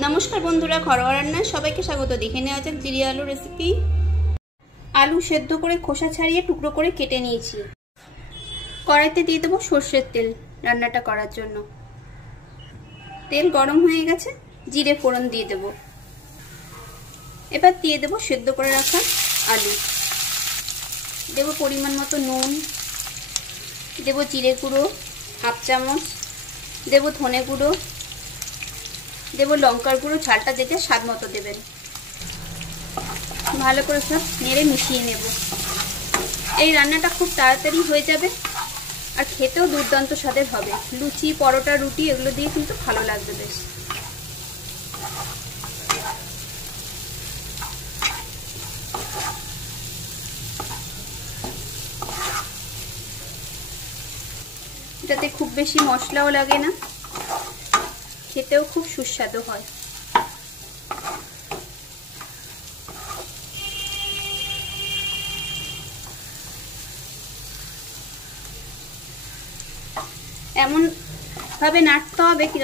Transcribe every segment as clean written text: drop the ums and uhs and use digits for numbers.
नमस्कार बंधुरा घरोया रान्नाय सबाइके स्वागत। देखे नेওয়া যাক জিরে आलू रेसिपि। आलू सेদ্ধ करे खोसा छाड़िए टुकरो करे केटे निয়েছি। कड़ाইতে দিয়ে দেব সরষের তেল রান্নাটা করার জন্য। তেল গরম হয়ে গেছে, জিরে ফোড়ন দিয়ে দেব। এবার দিয়ে দেব সেদ্ধ করে রাখা আলু। দেব পরিমাণ মতো নুন, দেব জিরে গুঁড়ো হাফ চামচ, দেব ধনে গুঁড়ো, देव लंकार गुड़ो झालटा देते स्वाद मतो देवें। भालो करे सब नेड़े मिशिए नेब। এই রান্নাটা খুব তাড়াতাড়ি হয়ে যাবে আর খেতেও দুর্দান্ত স্বাদের হবে। লুচি পরোটা রুটি এগুলো দিয়ে কিন্তু ভালো লাগবে বেশ। এটাতে খুব বেশি মশলাও লাগে না, খেতেও খুব সুস্বাদু হয়। এমন ভাবে নাড়তে হবে কি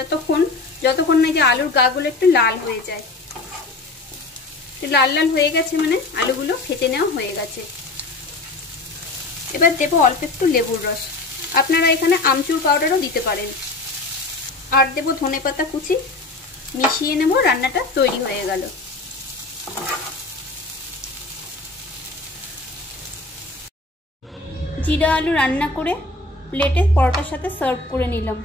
যতক্ষণ না যে আলুর গাগুলো একটু লাল হয়ে যায়। লাল লাল হয়ে গেছে মানে আলুগুলো ভেজে নেওয়া হয়ে গেছে। এবার দেব অল্প একটু লেবুর রস। আপনারা এখানে আমচুর পাউডারও দিতে পারেন। আর দেব ধনে পাতা কুচি, মিশিয়ে নেব। রান্নাটা তৈরি হয়ে গেল। জিরা আলু রান্না করে প্লেটে পরোটার সাথে সার্ভ করে নিলাম।